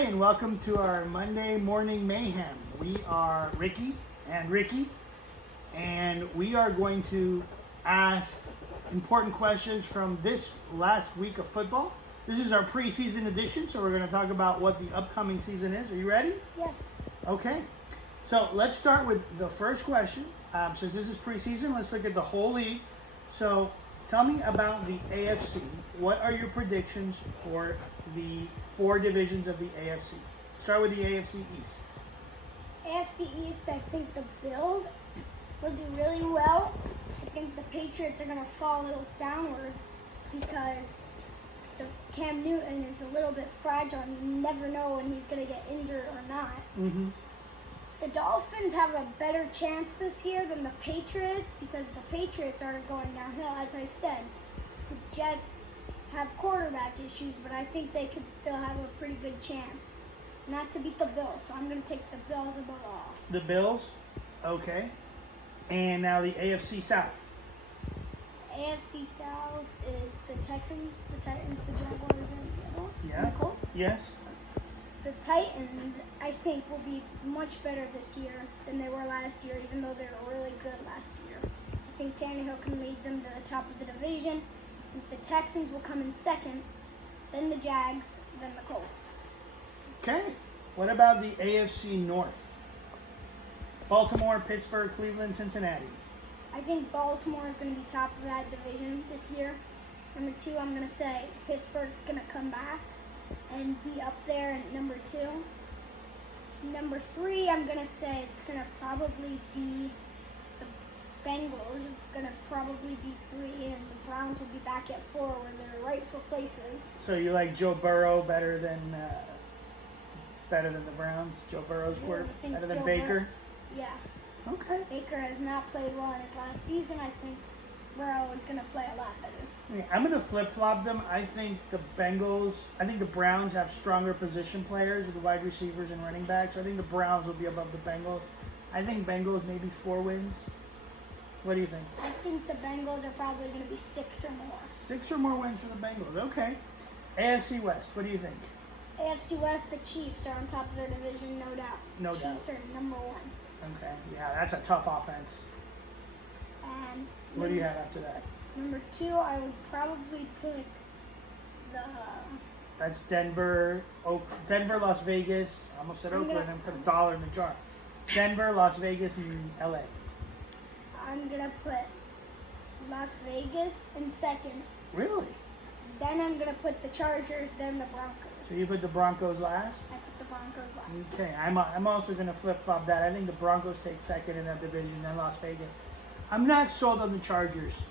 Hi, and welcome to our Monday morning mayhem. We are Ricky and Ricky, and we are going to ask important questions from this last week of football. This is our preseason edition, so we're going to talk about what the upcoming season is. Are you ready? Yes. Okay. So let's start with the first question. Since this is preseason, let's look at the whole league. So tell me about the AFC. What are your predictions for the four divisions of the AFC? Start with the AFC East. AFC East, I think the Bills will do really well. I think the Patriots are going to fall a little downwards because the Cam Newton is a little bit fragile and you never know when he's going to get injured or not. Mm-hmm. The Dolphins have a better chance this year than the Patriots because the Patriots are going downhill. As I said, the Jets have quarterback issues, but I think they could still have a pretty good chance not to beat the Bills. So I'm going to take the Bills above all. The Bills? Okay. And now the AFC South. AFC South is the Texans, the Titans, the Jaguars, and the Colts. Yes. The Titans, I think, will be much better this year than they were last year, even though they were really good last year. I think Tannehill can lead them to the top of the division. I think the Texans will come in second, then the Jags, then the Colts. Okay. What about the AFC North? Baltimore, Pittsburgh, Cleveland, Cincinnati. I think Baltimore is going to be top of that division this year. Number two, I'm going to say Pittsburgh's going to come back and be up there at number two. Number three, I'm going to say it's going to probably be the Bengals are going to probably be three, and the Browns will be back at four where they're rightful places. So you like Joe Burrow better than the Browns? Joe Burrow's work better than Baker? Yeah. Okay. Baker has not played well in his last season. I think Burrow is going to play a lot better. I'm going to flip-flop them. I think the Browns have stronger position players with the wide receivers and running backs. I think the Browns will be above the Bengals. I think Bengals maybe 4 wins. What do you think? I think the Bengals are probably going to be 6 or more. 6 or more wins for the Bengals. Okay. AFC West, what do you think? AFC West, the Chiefs are on top of their division, no doubt. No doubt. Chiefs are number one. Okay. Yeah, that's a tough offense. And what do you have after that? Number two, I would probably pick the... That's Denver, Las Vegas. I almost said Oakland and put $1 in the jar. Denver, Las Vegas, and LA. I'm going to put Las Vegas in second. Really? Then I'm going to put the Chargers, then the Broncos. So you put the Broncos last? I put the Broncos last. Okay, I'm also going to flip-flop that. I think the Broncos take second in that division, then Las Vegas. I'm not sold on the Chargers.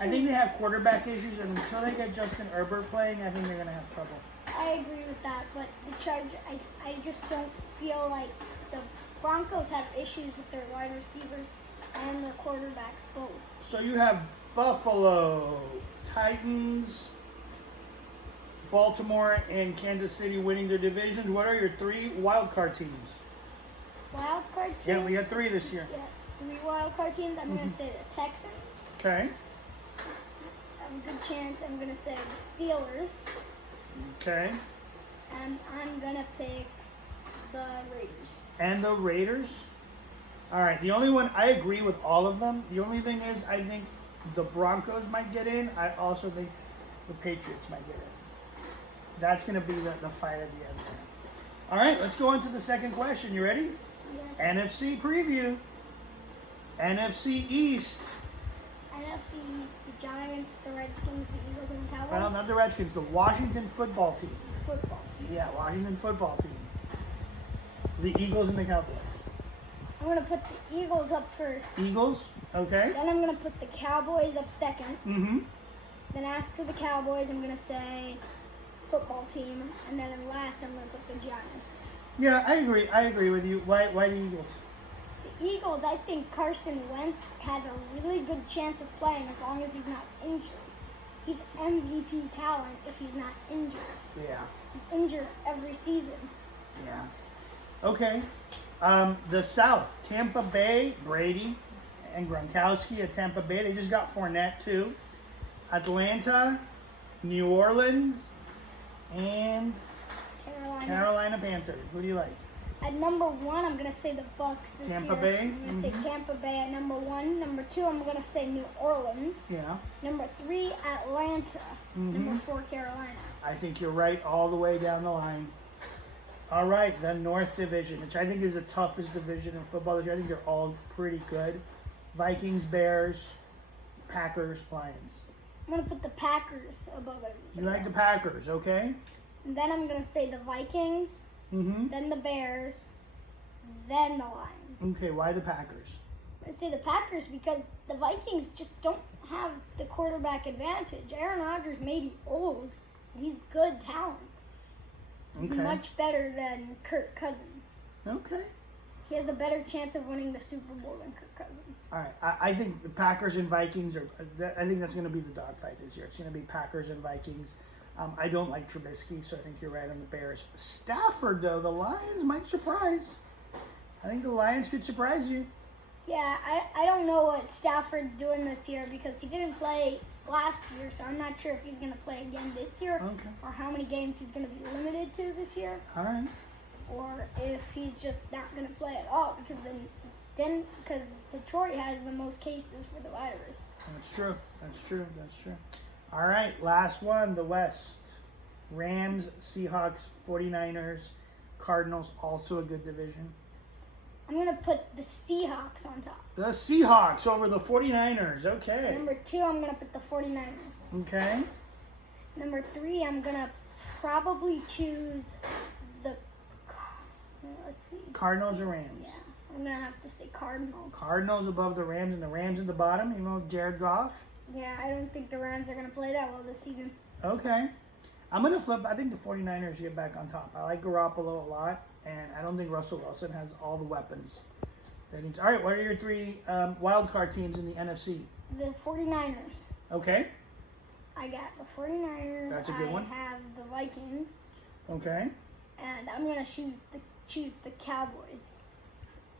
I think they have quarterback issues, and until they get Justin Herbert playing, I think they're going to have trouble. I agree with that, but the Chargers, I just don't feel like the Broncos have issues with their wide receivers and their quarterbacks both. So you have Buffalo, Titans, Baltimore, and Kansas City winning their divisions. What are your 3 wild card teams? Wild card teams? Yeah, we got 3 this year. Yeah, 3 wild card teams. I'm going to say the Texans. Okay. I have a good chance. I'm going to say the Steelers. Okay. And I'm going to pick the Raiders. And the Raiders? All right. The only one, I agree with all of them. The only thing is, I think the Broncos might get in. I also think the Patriots might get in. That's going to be the fight at the end there. All right. Let's go on to the second question. You ready? Yes. NFC preview. NFC East. NFC East, the Giants, the Redskins, the Eagles, and the Cowboys. Well, not the Redskins, the Washington football team. Football. Yeah, Washington football team. The Eagles and the Cowboys. I'm going to put the Eagles up first. Eagles, okay. Then I'm going to put the Cowboys up second. Mm-hmm. Then after the Cowboys, I'm going to say football team. And then last, I'm going to put the Giants. Yeah, I agree. I agree with you. Why the Eagles? The Eagles, I think Carson Wentz has a really good chance of playing as long as he's not injured. He's MVP talent if he's not injured. Yeah. He's injured every season. Yeah. Okay. The South, Tampa Bay, Brady, and Gronkowski at Tampa Bay. They just got Fournette too. Atlanta, New Orleans, and Carolina. Carolina Panthers. Who do you like? At number 1, I'm going to say the Bucks this year. Tampa Bay? I'm going to say Tampa Bay at number 1. Number 2, I'm going to say New Orleans. Yeah. Number 3, Atlanta. Number 4, Carolina. I think you're right all the way down the line. All right, the North Division, which I think is the toughest division in football. I think they're all pretty good. Vikings, Bears, Packers, Lions. I'm going to put the Packers above everything. You like the Packers, okay? And then I'm going to say the Vikings, then the Bears, then the Lions. Okay, why the Packers? I say the Packers because the Vikings just don't have the quarterback advantage. Aaron Rodgers may be old, but he's good talent. He's much better than Kirk Cousins. Okay. He has a better chance of winning the Super Bowl than Kirk Cousins. All right, I think the Packers and Vikings are. I think that's going to be the dogfight this year. It's going to be Packers and Vikings. I don't like Trubisky, so I think you're right on the Bears. Stafford, though, the Lions might surprise. I think the Lions could surprise you. Yeah, I don't know what Stafford's doing this year because he didn't play last year, so I'm not sure if he's going to play again this year or how many games he's going to be limited to this year. All right. Or if he's just not going to play at all because because Detroit has the most cases for the virus. That's true. That's true. That's true. All right, last one, the West. Rams, Seahawks, 49ers, Cardinals, also a good division. I'm going to put the Seahawks on top. The Seahawks over the 49ers, okay. Number 2, I'm going to put the 49ers. Okay. Number 3, I'm going to probably choose the, let's see. Cardinals or Rams? Yeah, I'm going to have to say Cardinals. Cardinals above the Rams and the Rams at the bottom, you know, Jared Goff? Yeah, I don't think the Rams are going to play that well this season. Okay. I'm going to flip. I think the 49ers get back on top. I like Garoppolo a lot, and I don't think Russell Wilson has all the weapons that he needs. All right, what are your 3 wild card teams in the NFC? The 49ers. Okay. I got the 49ers. That's a good one. I have the Vikings. Okay. And I'm going to choose the Cowboys.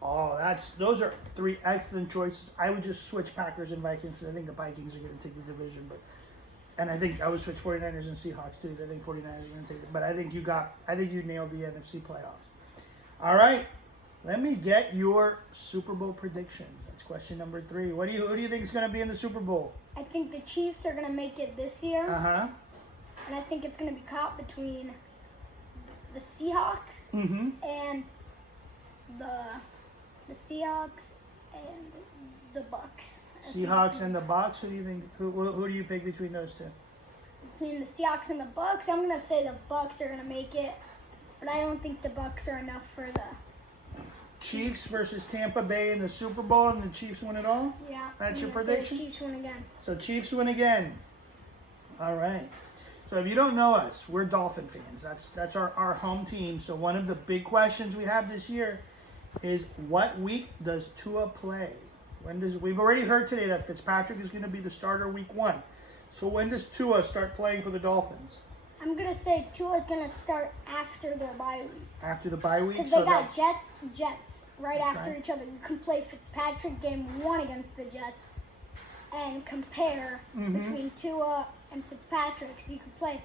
Oh, those are 3 excellent choices. I would just switch Packers and Vikings because I think the Vikings are going to take the division, and I think I would switch 49ers and Seahawks too. I think 49ers are going to take it, but I think you nailed the NFC playoffs. All right, let me get your Super Bowl predictions. That's question number 3. Who do you think is going to be in the Super Bowl? I think the Chiefs are going to make it this year. And I think it's going to be caught between the Seahawks and the Seahawks and the Bucks. Seahawks and the Bucks. Who do you think? Who do you pick between those 2? Between the Seahawks and the Bucks, I'm gonna say the Bucks are gonna make it, but I don't think the Bucks are enough for the Chiefs versus Tampa Bay in the Super Bowl, and the Chiefs win it all. Yeah, that's your say prediction. the Chiefs win again. So Chiefs win again. All right. So if you don't know us, we're Dolphin fans. That's our home team. So one of the big questions we have this year is what week does Tua play? We've already heard today that Fitzpatrick is going to be the starter week 1. So when does Tua start playing for the Dolphins? I'm going to say Tua's going to start after their bye week. After the bye week? Because they got Jets right after each other. You can play Fitzpatrick game 1 against the Jets and compare between Tua and Fitzpatrick. So you can play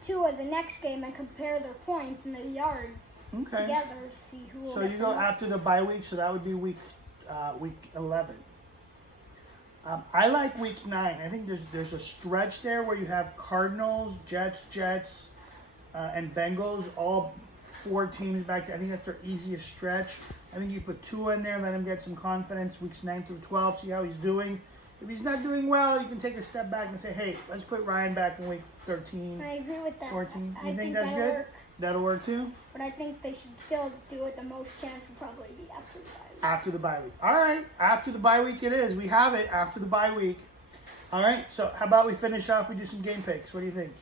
Tua the next game and compare their points and their yards together to see who will. So you go after the bye week, so that would be week 11. I like week 9. I think there's a stretch there where you have Cardinals, Jets, and Bengals, all 4 teams back there. I think that's their easiest stretch. I think you put Tua in there, let him get some confidence, weeks 9 through 12, see how he's doing. If he's not doing well, you can take a step back and say, hey, let's put Ryan back in week 13. I agree with that. 14. I think that's good? Work. That'll work too? But I think they should still do it. The most chance would probably be after the bye week. After the bye week. All right. After the bye week it is. We have it after the bye week. All right. So how about we finish off? We do some game picks. What do you think?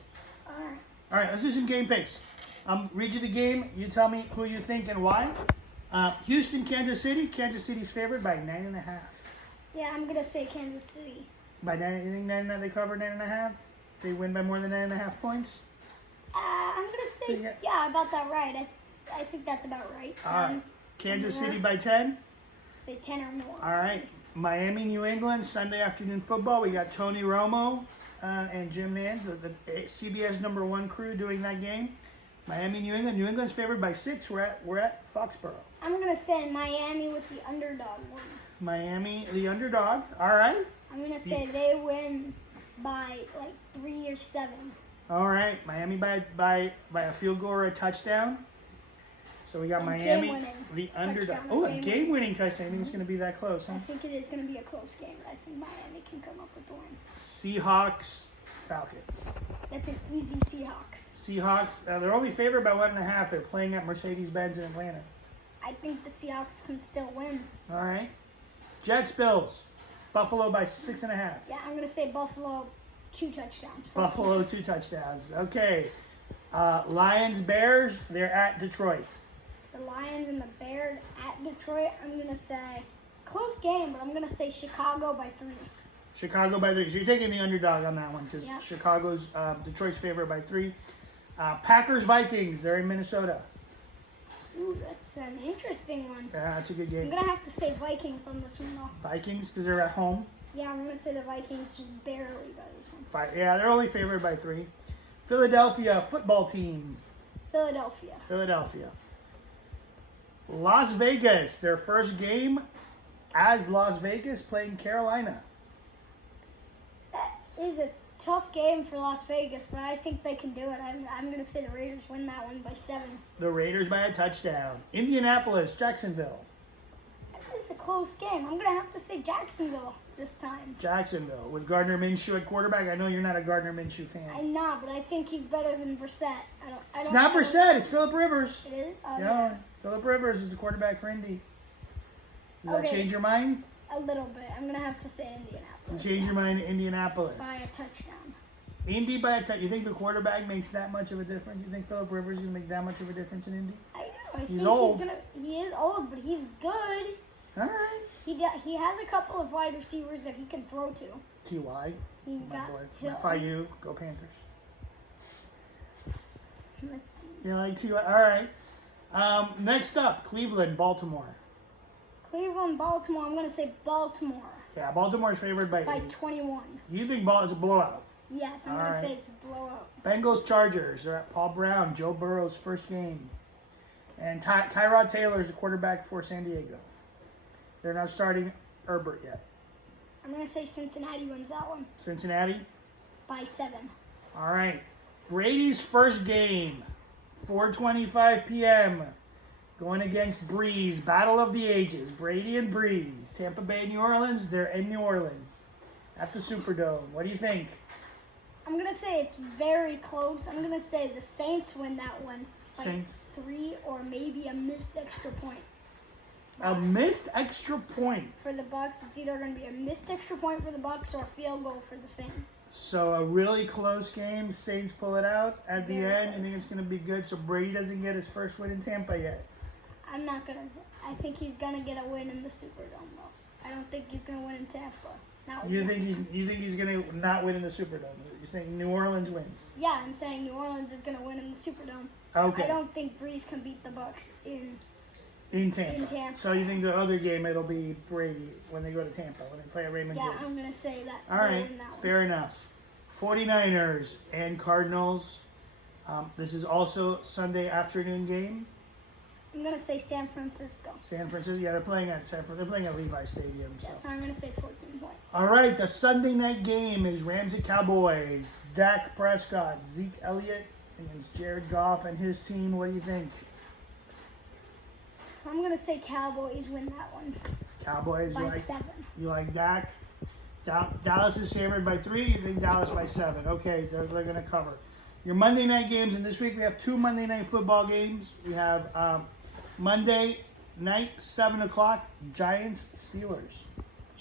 All right. All right. Let's do some game picks. Read you the game. You tell me who you think and why. Houston, Kansas City. Kansas City's favored by 9.5. Yeah, I'm going to say Kansas City. By 9, you think 9.5? They cover 9.5? They win by more than 9.5 points? I'm going to say, yeah, about that right. I think that's about right. 10. All right. Kansas City by 10? Say 10 or more. All right. Miami, New England, Sunday afternoon football. We got Tony Romo and Jim Nantz, the CBS #1 crew doing that game. Miami, New England. New England's favored by 6. We're at Foxborough. I'm going to say Miami with the underdog win. Miami, the underdog. All right. I'm going to say they win by like 3 or 7. All right. Miami by a field goal or a touchdown. So we got Miami, the underdog. Oh, a game-winning touchdown. I think it's going to be that close, huh? I think it is going to be a close game, but I think Miami can come up with the win. Seahawks, Falcons. That's an easy Seahawks. Seahawks, they're only favored by 1.5. They're playing at Mercedes-Benz in Atlanta. I think the Seahawks can still win. All right. Jets, Bills. Buffalo by 6.5. Yeah, I'm going to say Buffalo 2 touchdowns. Buffalo 2 touchdowns. Okay. Lions, Bears, they're at Detroit. The Lions and the Bears at Detroit, I'm going to say close game, but I'm going to say Chicago by 3. Chicago by 3. So you're taking the underdog on that one because Yep. Chicago's, Detroit's favorite by 3. Packers, Vikings, they're in Minnesota. Ooh, that's an interesting one. Yeah, that's a good I'm game. going to have to say Vikings on this one, though. Vikings because they're at home. Yeah, I'm going to say the Vikings just barely by this one. Yeah, they're only favored by 3. Philadelphia football team. Philadelphia. Las Vegas, their first game as Las Vegas playing Carolina. That is a tough game for Las Vegas, but I think they can do it. I'm going to say the Raiders win that one by 7. The Raiders by a touchdown. Indianapolis, Jacksonville. It's a close game. I'm going to have to say Jacksonville this time. Jacksonville with Gardner Minshew at quarterback. I know you're not a Gardner Minshew fan. I'm not, but I think he's better than Brissett. It's not Brissett. It's Phillip Rivers. It is? Oh, Yeah, Phillip Rivers is the quarterback for Indy. Does that Okay. change your mind? A little bit. I'm going to have to say Indianapolis. You change your mind to Indianapolis. By a touchdown. Indy by a touchdown. You think the quarterback makes that much of a difference? You think Phillip Rivers is going to make that much of a difference in Indy? I know. I He's think old. He is old, but he's good. All right. He has a couple of wide receivers that he can throw to. T.Y. He My got boy. Hill. Fayu. Go Panthers. Let's see. You like T.Y.? All right. Next up, Cleveland, Baltimore. Cleveland, Baltimore. I'm going to say Baltimore Yeah, Baltimore's favored by by 8. 21. You think it's a blowout? Yes, I'm All going to right. say it's a blowout. Bengals, Chargers. They're at Paul Brown, Joe Burrow's first game. And Tyrod Taylor is the quarterback for San Diego. They're not starting Herbert yet. I'm going to say Cincinnati wins that one Cincinnati. by 7. All right. Brady's first game, 4:25 p.m. Going against Breeze. Battle of the Ages. Brady and Breeze. Tampa Bay, New Orleans. They're in New Orleans. That's the Superdome. What do you think? I'm going to say it's very close. I'm going to say the Saints win that one by Saints. 3 or maybe a missed extra point. A missed extra point. For the Bucks, it's either going to be a missed extra point for the Bucks or a field goal for the Saints. So a really close game. Saints pull it out at the Very end. I close. think it's going to be good. So Brady doesn't get his first win in Tampa yet. I'm not going to. I think he's going to get a win in the Superdome, though. I don't think he's going to win in Tampa. Not with You the think he's going to not win in the Superdome? You think New Orleans wins? Yeah, I'm saying New Orleans is going to win in the Superdome. Okay. I don't think Breeze can beat the Bucks in. In Tampa. In Tampa. So you think the other game it'll be Brady when they go to Tampa, when they play at Raymond Yeah, James? I'm going to say that. All they'll right, win that one. fair enough. 49ers and Cardinals. This is also Sunday afternoon game. I'm going to say San Francisco. San Francisco. Yeah, they're playing at They're playing at Levi Stadium. So. Yeah, so I'm going to say 14 points. All right, the Sunday night game is Rams at Cowboys. Dak Prescott, Zeke Elliott against Jared Goff and his team. What do you think? I'm going to say Cowboys win that one Cowboys. by 7. You like Dak? Dallas is favored by 3. You think Dallas by 7? Okay, they're going to cover. Your Monday night games, and this week we have 2 Monday night football games. We have Monday night, 7 o'clock, Giants-Steelers.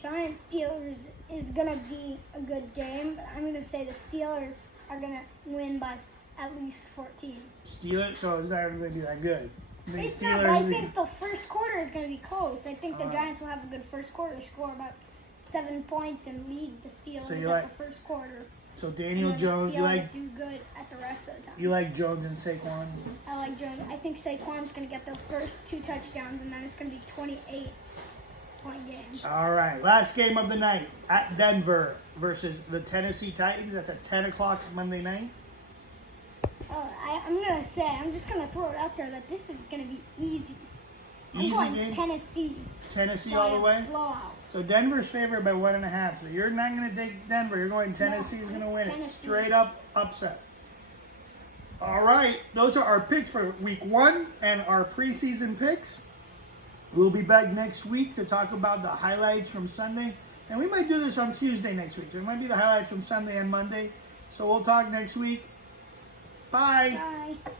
Giants-Steelers is going to be a good game, but I'm going to say the Steelers are going to win by at least 14. Steelers, so it's not going to be that good. It's not, but I think the first quarter is going to be close. I think the Giants will have a good first quarter, score about 7 points, and lead the Steelers at the first quarter. So Daniel and then Jones, the Steelers do good at the rest of the time. you like Jones and Saquon? I like Jones. I think Saquon's going to get the first 2 touchdowns, and then it's going to be 28-point game. All right, last game of the night at Denver versus the Tennessee Titans. That's at 10 o'clock Monday night. I'm just gonna throw it out there that this is gonna be easy. Easy I'm going game? Tennessee. Tennessee by all the a way? Blowout. So Denver's favored by 1.5. So you're not going to take Denver. You're going Tennessee's going to win it. Tennessee. Straight up upset. All right. Those are our picks for week 1 and our preseason picks. We'll be back next week to talk about the highlights from Sunday. And we might do this on Tuesday next week. There might be the highlights from Sunday and Monday. So we'll talk next week. Bye. Bye.